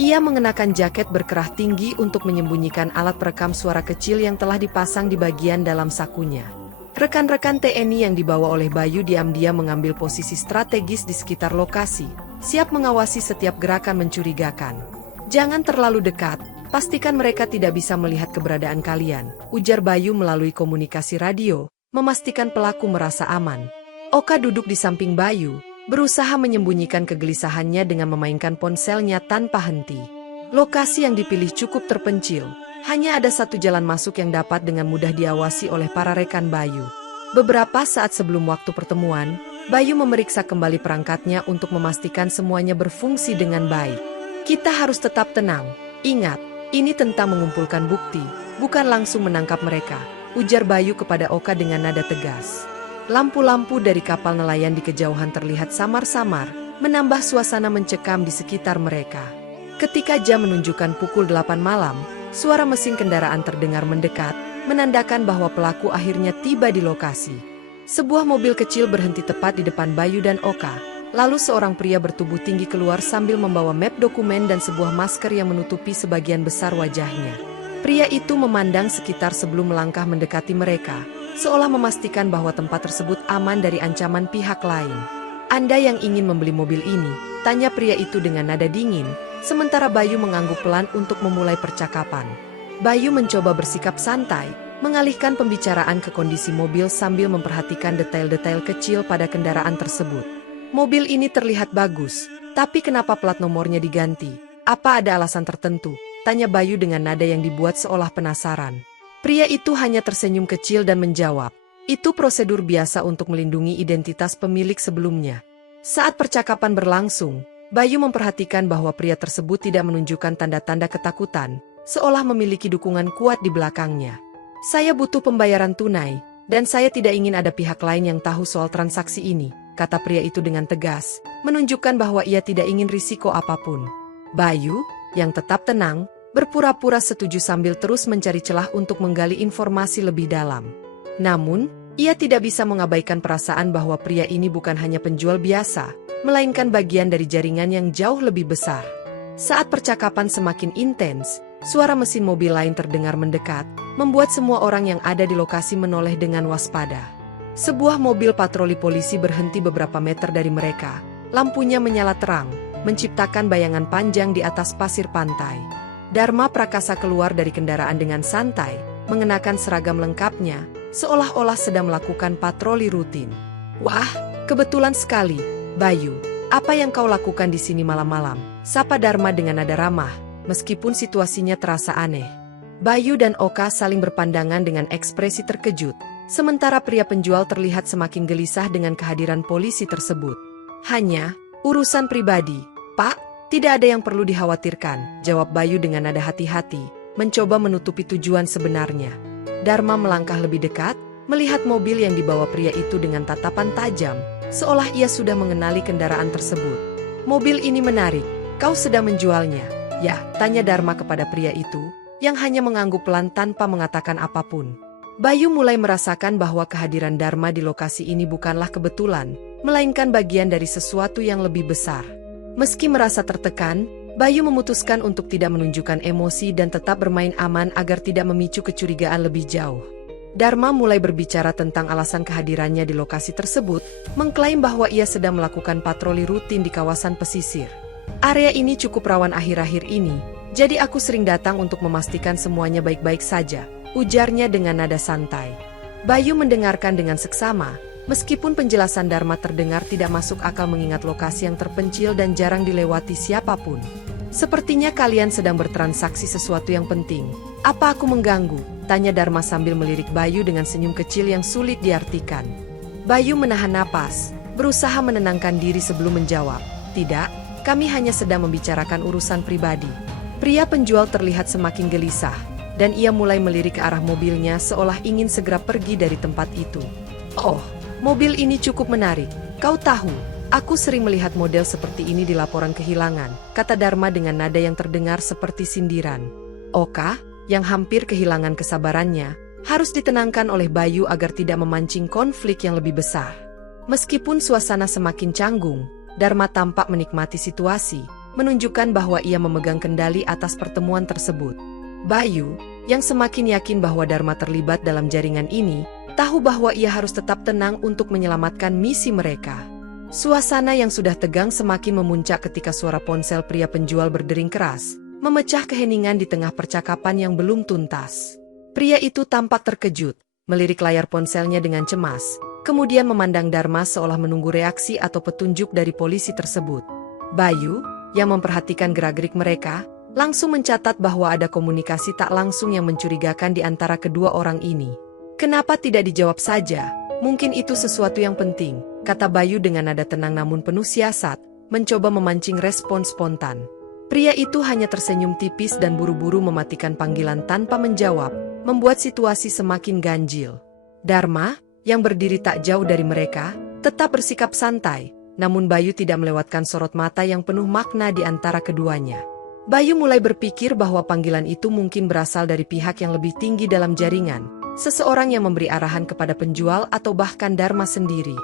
Ia mengenakan jaket berkerah tinggi untuk menyembunyikan alat perekam suara kecil yang telah dipasang di bagian dalam sakunya. Rekan-rekan TNI yang dibawa oleh Bayu diam-diam mengambil posisi strategis di sekitar lokasi, siap mengawasi setiap gerakan mencurigakan. "Jangan terlalu dekat, pastikan mereka tidak bisa melihat keberadaan kalian," ujar Bayu melalui komunikasi radio, memastikan pelaku merasa aman. Oka duduk di samping Bayu, berusaha menyembunyikan kegelisahannya dengan memainkan ponselnya tanpa henti. Lokasi yang dipilih cukup terpencil. Hanya ada satu jalan masuk yang dapat dengan mudah diawasi oleh para rekan Bayu. Beberapa saat sebelum waktu pertemuan, Bayu memeriksa kembali perangkatnya untuk memastikan semuanya berfungsi dengan baik. "Kita harus tetap tenang. Ingat, ini tentang mengumpulkan bukti, bukan langsung menangkap mereka," ujar Bayu kepada Oka dengan nada tegas. Lampu-lampu dari kapal nelayan di kejauhan terlihat samar-samar, menambah suasana mencekam di sekitar mereka. Ketika jam menunjukkan pukul 8 malam, suara mesin kendaraan terdengar mendekat, menandakan bahwa pelaku akhirnya tiba di lokasi. Sebuah mobil kecil berhenti tepat di depan Bayu dan Oka, lalu seorang pria bertubuh tinggi keluar sambil membawa map dokumen dan sebuah masker yang menutupi sebagian besar wajahnya. Pria itu memandang sekitar sebelum melangkah mendekati mereka, seolah memastikan bahwa tempat tersebut aman dari ancaman pihak lain. "Anda yang ingin membeli mobil ini?" tanya pria itu dengan nada dingin, sementara Bayu mengangguk pelan untuk memulai percakapan. Bayu mencoba bersikap santai, mengalihkan pembicaraan ke kondisi mobil sambil memperhatikan detail-detail kecil pada kendaraan tersebut. "Mobil ini terlihat bagus, tapi kenapa plat nomornya diganti? Apa ada alasan tertentu?" tanya Bayu dengan nada yang dibuat seolah penasaran. Pria itu hanya tersenyum kecil dan menjawab, "Itu prosedur biasa untuk melindungi identitas pemilik sebelumnya." Saat percakapan berlangsung, Bayu memperhatikan bahwa pria tersebut tidak menunjukkan tanda-tanda ketakutan, seolah memiliki dukungan kuat di belakangnya. "Saya butuh pembayaran tunai, dan saya tidak ingin ada pihak lain yang tahu soal transaksi ini," kata pria itu dengan tegas, menunjukkan bahwa ia tidak ingin risiko apapun. Bayu, yang tetap tenang, berpura-pura setuju sambil terus mencari celah untuk menggali informasi lebih dalam. Namun, ia tidak bisa mengabaikan perasaan bahwa pria ini bukan hanya penjual biasa, melainkan bagian dari jaringan yang jauh lebih besar. Saat percakapan semakin intens, suara mesin mobil lain terdengar mendekat, membuat semua orang yang ada di lokasi menoleh dengan waspada. Sebuah mobil patroli polisi berhenti beberapa meter dari mereka, lampunya menyala terang, menciptakan bayangan panjang di atas pasir pantai. Dharma Prakasa keluar dari kendaraan dengan santai, mengenakan seragam lengkapnya, seolah-olah sedang melakukan patroli rutin. "Wah, kebetulan sekali, Bayu. Apa yang kau lakukan di sini malam-malam?" sapa Dharma dengan nada ramah, meskipun situasinya terasa aneh. Bayu dan Oka saling berpandangan dengan ekspresi terkejut, sementara pria penjual terlihat semakin gelisah dengan kehadiran polisi tersebut. "Hanya urusan pribadi, Pak. Tidak ada yang perlu dikhawatirkan," jawab Bayu dengan nada hati-hati, mencoba menutupi tujuan sebenarnya. Dharma melangkah lebih dekat, melihat mobil yang dibawa pria itu dengan tatapan tajam, seolah ia sudah mengenali kendaraan tersebut. "Mobil ini menarik, kau sedang menjualnya?" "Ya," tanya Dharma kepada pria itu, yang hanya mengangguk pelan tanpa mengatakan apapun. Bayu mulai merasakan bahwa kehadiran Dharma di lokasi ini bukanlah kebetulan, melainkan bagian dari sesuatu yang lebih besar. Meski merasa tertekan, Bayu memutuskan untuk tidak menunjukkan emosi dan tetap bermain aman agar tidak memicu kecurigaan lebih jauh. Dharma mulai berbicara tentang alasan kehadirannya di lokasi tersebut, mengklaim bahwa ia sedang melakukan patroli rutin di kawasan pesisir. "Area ini cukup rawan akhir-akhir ini, jadi aku sering datang untuk memastikan semuanya baik-baik saja," ujarnya dengan nada santai. Bayu mendengarkan dengan seksama, meskipun penjelasan Dharma terdengar tidak masuk akal mengingat lokasi yang terpencil dan jarang dilewati siapapun. "Sepertinya kalian sedang bertransaksi sesuatu yang penting. Apa aku mengganggu?" tanya Dharma sambil melirik Bayu dengan senyum kecil yang sulit diartikan. Bayu menahan napas, berusaha menenangkan diri sebelum menjawab, "Tidak, kami hanya sedang membicarakan urusan pribadi." Pria penjual terlihat semakin gelisah, dan ia mulai melirik ke arah mobilnya seolah ingin segera pergi dari tempat itu. "Oh, Mobil ini cukup menarik. Kau tahu, aku sering melihat model seperti ini di laporan kehilangan, kata Dharma dengan nada yang terdengar seperti sindiran. Oka, yang hampir kehilangan kesabarannya, harus ditenangkan oleh Bayu agar tidak memancing konflik yang lebih besar. Meskipun suasana semakin canggung, Dharma tampak menikmati situasi, menunjukkan bahwa ia memegang kendali atas pertemuan tersebut. Bayu, yang semakin yakin bahwa Dharma terlibat dalam jaringan ini, tahu bahwa ia harus tetap tenang untuk menyelamatkan misi mereka. Suasana yang sudah tegang semakin memuncak ketika suara ponsel pria penjual berdering keras, memecah keheningan di tengah percakapan yang belum tuntas. Pria itu tampak terkejut, melirik layar ponselnya dengan cemas, kemudian memandang Dharma seolah menunggu reaksi atau petunjuk dari polisi tersebut. Bayu, yang memperhatikan gerak-gerik mereka, langsung mencatat bahwa ada komunikasi tak langsung yang mencurigakan di antara kedua orang ini. Kenapa tidak dijawab saja? Mungkin itu sesuatu yang penting, kata Bayu dengan nada tenang namun penuh siasat, mencoba memancing respon spontan. Pria itu hanya tersenyum tipis dan buru-buru mematikan panggilan tanpa menjawab, membuat situasi semakin ganjil. Dharma, yang berdiri tak jauh dari mereka, tetap bersikap santai, namun Bayu tidak melewatkan sorot mata yang penuh makna di antara keduanya. Bayu mulai berpikir bahwa panggilan itu mungkin berasal dari pihak yang lebih tinggi dalam jaringan, seseorang yang memberi arahan kepada penjual atau bahkan Dharma sendiri.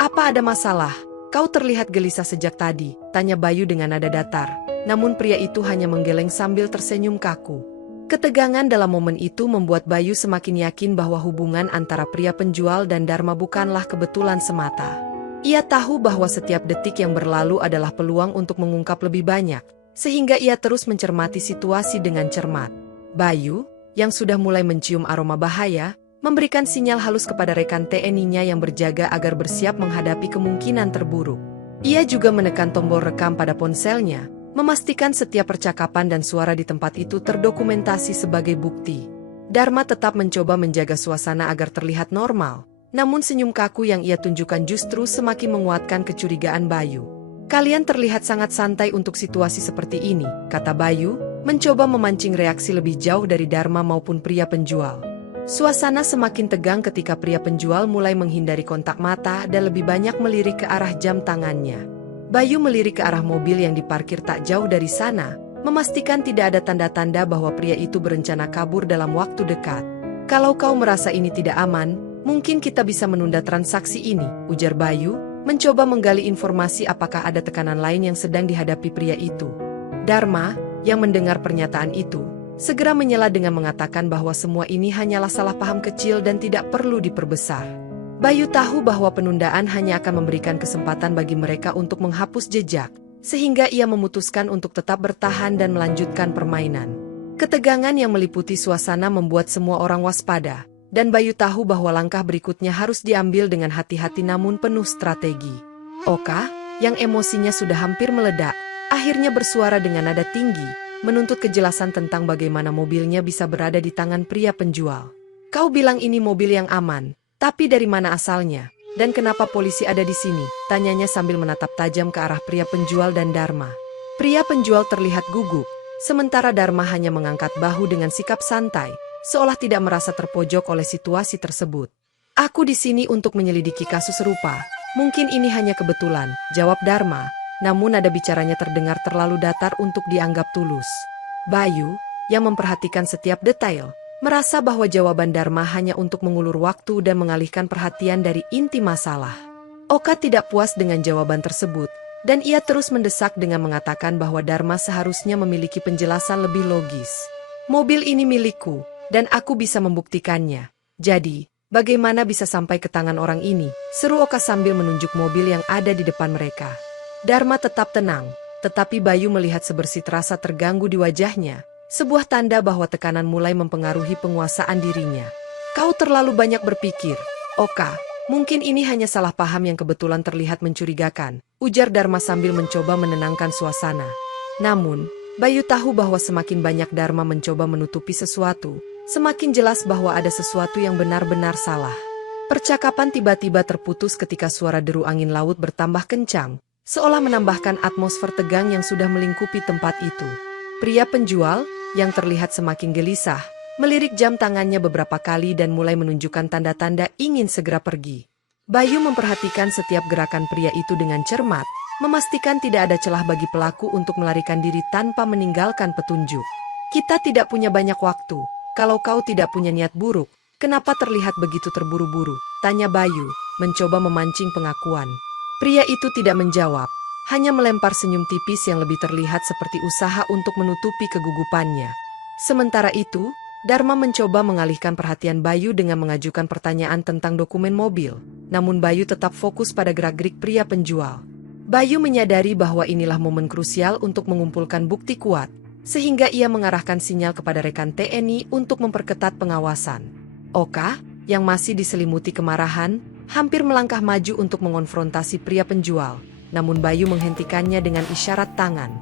Apa ada masalah? Kau terlihat gelisah sejak tadi, tanya Bayu dengan nada datar, namun pria itu hanya menggeleng sambil tersenyum kaku. Ketegangan dalam momen itu membuat Bayu semakin yakin bahwa hubungan antara pria penjual dan Dharma bukanlah kebetulan semata. Ia tahu bahwa setiap detik yang berlalu adalah peluang untuk mengungkap lebih banyak, sehingga ia terus mencermati situasi dengan cermat. Bayu, yang sudah mulai mencium aroma bahaya, memberikan sinyal halus kepada rekan TNI-nya yang berjaga agar bersiap menghadapi kemungkinan terburuk. Ia juga menekan tombol rekam pada ponselnya, memastikan setiap percakapan dan suara di tempat itu terdokumentasi sebagai bukti. Dharma tetap mencoba menjaga suasana agar terlihat normal, namun senyum kaku yang ia tunjukkan justru semakin menguatkan kecurigaan Bayu. Kalian terlihat sangat santai untuk situasi seperti ini, kata Bayu, mencoba memancing reaksi lebih jauh dari Dharma maupun pria penjual. Suasana semakin tegang ketika pria penjual mulai menghindari kontak mata dan lebih banyak melirik ke arah jam tangannya. Bayu melirik ke arah mobil yang diparkir tak jauh dari sana, memastikan tidak ada tanda-tanda bahwa pria itu berencana kabur dalam waktu dekat. Kalau kau merasa ini tidak aman, mungkin kita bisa menunda transaksi ini, ujar Bayu, mencoba menggali informasi apakah ada tekanan lain yang sedang dihadapi pria itu. Dharma, yang mendengar pernyataan itu, segera menyela dengan mengatakan bahwa semua ini hanyalah salah paham kecil dan tidak perlu diperbesar. Bayu tahu bahwa penundaan hanya akan memberikan kesempatan bagi mereka untuk menghapus jejak, sehingga ia memutuskan untuk tetap bertahan dan melanjutkan permainan. Ketegangan yang meliputi suasana membuat semua orang waspada, dan Bayu tahu bahwa langkah berikutnya harus diambil dengan hati-hati namun penuh strategi. Oka, yang emosinya sudah hampir meledak, akhirnya bersuara dengan nada tinggi, menuntut kejelasan tentang bagaimana mobilnya bisa berada di tangan pria penjual. Kau bilang ini mobil yang aman. Tapi dari mana asalnya? Dan kenapa polisi ada di sini? Tanyanya sambil menatap tajam ke arah pria penjual dan Dharma. Pria penjual terlihat gugup, sementara Dharma hanya mengangkat bahu dengan sikap santai, seolah tidak merasa terpojok oleh situasi tersebut. Aku di sini untuk menyelidiki kasus serupa. Mungkin ini hanya kebetulan, jawab Dharma, namun nada bicaranya terdengar terlalu datar untuk dianggap tulus. Bayu, yang memperhatikan setiap detail, merasa bahwa jawaban Dharma hanya untuk mengulur waktu dan mengalihkan perhatian dari inti masalah. Oka tidak puas dengan jawaban tersebut, dan ia terus mendesak dengan mengatakan bahwa Dharma seharusnya memiliki penjelasan lebih logis. Mobil ini milikku, dan aku bisa membuktikannya. Jadi, bagaimana bisa sampai ke tangan orang ini? Seru Oka sambil menunjuk mobil yang ada di depan mereka. Dharma tetap tenang, tetapi Bayu melihat sebersit rasa terganggu di wajahnya, sebuah tanda bahwa tekanan mulai mempengaruhi penguasaan dirinya. Kau terlalu banyak berpikir, Oka. Mungkin ini hanya salah paham yang kebetulan terlihat mencurigakan, ujar Dharma sambil mencoba menenangkan suasana. Namun, Bayu tahu bahwa semakin banyak Dharma mencoba menutupi sesuatu, semakin jelas bahwa ada sesuatu yang benar-benar salah. Percakapan tiba-tiba terputus ketika suara deru angin laut bertambah kencang, seolah menambahkan atmosfer tegang yang sudah melingkupi tempat itu. Pria penjual, yang terlihat semakin gelisah, melirik jam tangannya beberapa kali dan mulai menunjukkan tanda-tanda ingin segera pergi. Bayu memperhatikan setiap gerakan pria itu dengan cermat, memastikan tidak ada celah bagi pelaku untuk melarikan diri tanpa meninggalkan petunjuk. Kita tidak punya banyak waktu. Kalau kau tidak punya niat buruk, kenapa terlihat begitu terburu-buru? Tanya Bayu, mencoba memancing pengakuan. Pria itu tidak menjawab, hanya melempar senyum tipis yang lebih terlihat seperti usaha untuk menutupi kegugupannya. Sementara itu, Dharma mencoba mengalihkan perhatian Bayu dengan mengajukan pertanyaan tentang dokumen mobil. Namun Bayu tetap fokus pada gerak-gerik pria penjual. Bayu menyadari bahwa inilah momen krusial untuk mengumpulkan bukti kuat, sehingga ia mengarahkan sinyal kepada rekan TNI untuk memperketat pengawasan. Oka, yang masih diselimuti kemarahan, hampir melangkah maju untuk mengonfrontasi pria penjual. Namun Bayu menghentikannya dengan isyarat tangan.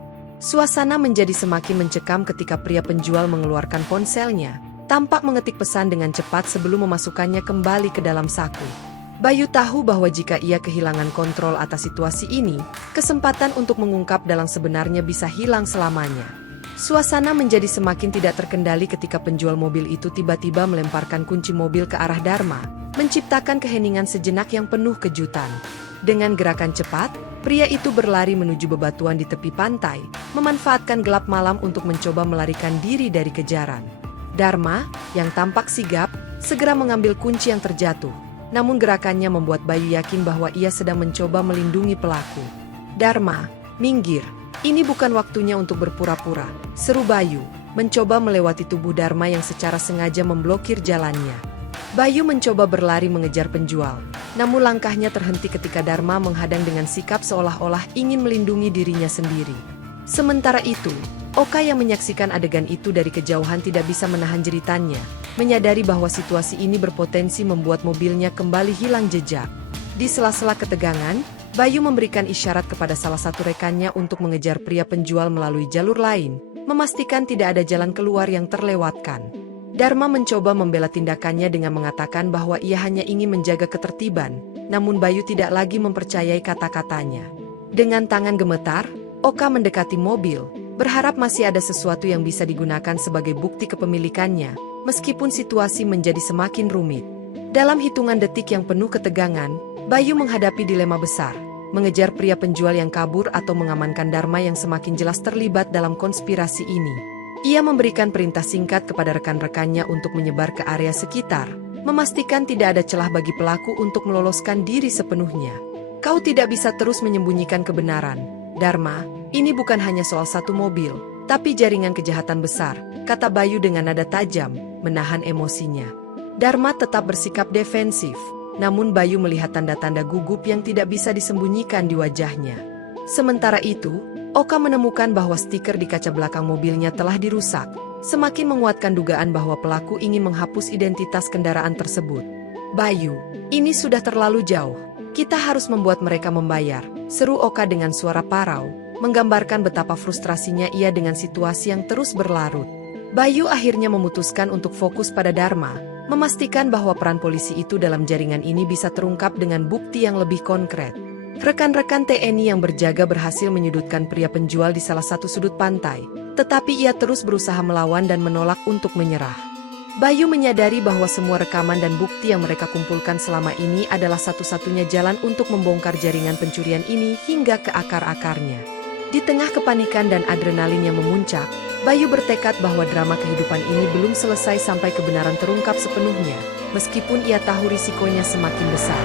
Suasana menjadi semakin mencekam ketika pria penjual mengeluarkan ponselnya, tampak mengetik pesan dengan cepat sebelum memasukkannya kembali ke dalam saku. Bayu tahu bahwa jika ia kehilangan kontrol atas situasi ini, kesempatan untuk mengungkap dalang sebenarnya bisa hilang selamanya. Suasana menjadi semakin tidak terkendali ketika penjual mobil itu tiba-tiba melemparkan kunci mobil ke arah Dharma, menciptakan keheningan sejenak yang penuh kejutan. Dengan gerakan cepat, pria itu berlari menuju bebatuan di tepi pantai, memanfaatkan gelap malam untuk mencoba melarikan diri dari kejaran. Dharma, yang tampak sigap, segera mengambil kunci yang terjatuh. Namun gerakannya membuat Bayu yakin bahwa ia sedang mencoba melindungi pelaku. Dharma, minggir. Ini bukan waktunya untuk berpura-pura, seru Bayu, mencoba melewati tubuh Dharma yang secara sengaja memblokir jalannya. Bayu mencoba berlari mengejar penjual, namun langkahnya terhenti ketika Dharma menghadang dengan sikap seolah-olah ingin melindungi dirinya sendiri. Sementara itu, Oka yang menyaksikan adegan itu dari kejauhan tidak bisa menahan jeritannya, menyadari bahwa situasi ini berpotensi membuat mobilnya kembali hilang jejak. Di sela-sela ketegangan, Bayu memberikan isyarat kepada salah satu rekannya untuk mengejar pria penjual melalui jalur lain, memastikan tidak ada jalan keluar yang terlewatkan. Dharma mencoba membela tindakannya dengan mengatakan bahwa ia hanya ingin menjaga ketertiban, namun Bayu tidak lagi mempercayai kata-katanya. Dengan tangan gemetar, Oka mendekati mobil, berharap masih ada sesuatu yang bisa digunakan sebagai bukti kepemilikannya, meskipun situasi menjadi semakin rumit. Dalam hitungan detik yang penuh ketegangan, Bayu menghadapi dilema besar, mengejar pria penjual yang kabur atau mengamankan Dharma yang semakin jelas terlibat dalam konspirasi ini. Ia memberikan perintah singkat kepada rekan-rekannya untuk menyebar ke area sekitar, memastikan tidak ada celah bagi pelaku untuk meloloskan diri sepenuhnya. Kau tidak bisa terus menyembunyikan kebenaran, Dharma, ini bukan hanya soal satu mobil, tapi jaringan kejahatan besar, kata Bayu dengan nada tajam, menahan emosinya. Dharma tetap bersikap defensif, namun Bayu melihat tanda-tanda gugup yang tidak bisa disembunyikan di wajahnya. Sementara itu, Oka menemukan bahwa stiker di kaca belakang mobilnya telah dirusak, semakin menguatkan dugaan bahwa pelaku ingin menghapus identitas kendaraan tersebut. Bayu, ini sudah terlalu jauh. Kita harus membuat mereka membayar, seru Oka dengan suara parau, menggambarkan betapa frustrasinya ia dengan situasi yang terus berlarut. Bayu akhirnya memutuskan untuk fokus pada Dharma, memastikan bahwa peran polisi itu dalam jaringan ini bisa terungkap dengan bukti yang lebih konkret. Rekan-rekan TNI yang berjaga berhasil menyudutkan pria penjual di salah satu sudut pantai, tetapi ia terus berusaha melawan dan menolak untuk menyerah. Bayu menyadari bahwa semua rekaman dan bukti yang mereka kumpulkan selama ini adalah satu-satunya jalan untuk membongkar jaringan pencurian ini hingga ke akar-akarnya. Di tengah kepanikan dan adrenalin yang memuncak, Bayu bertekad bahwa drama kehidupan ini belum selesai sampai kebenaran terungkap sepenuhnya, meskipun ia tahu risikonya semakin besar.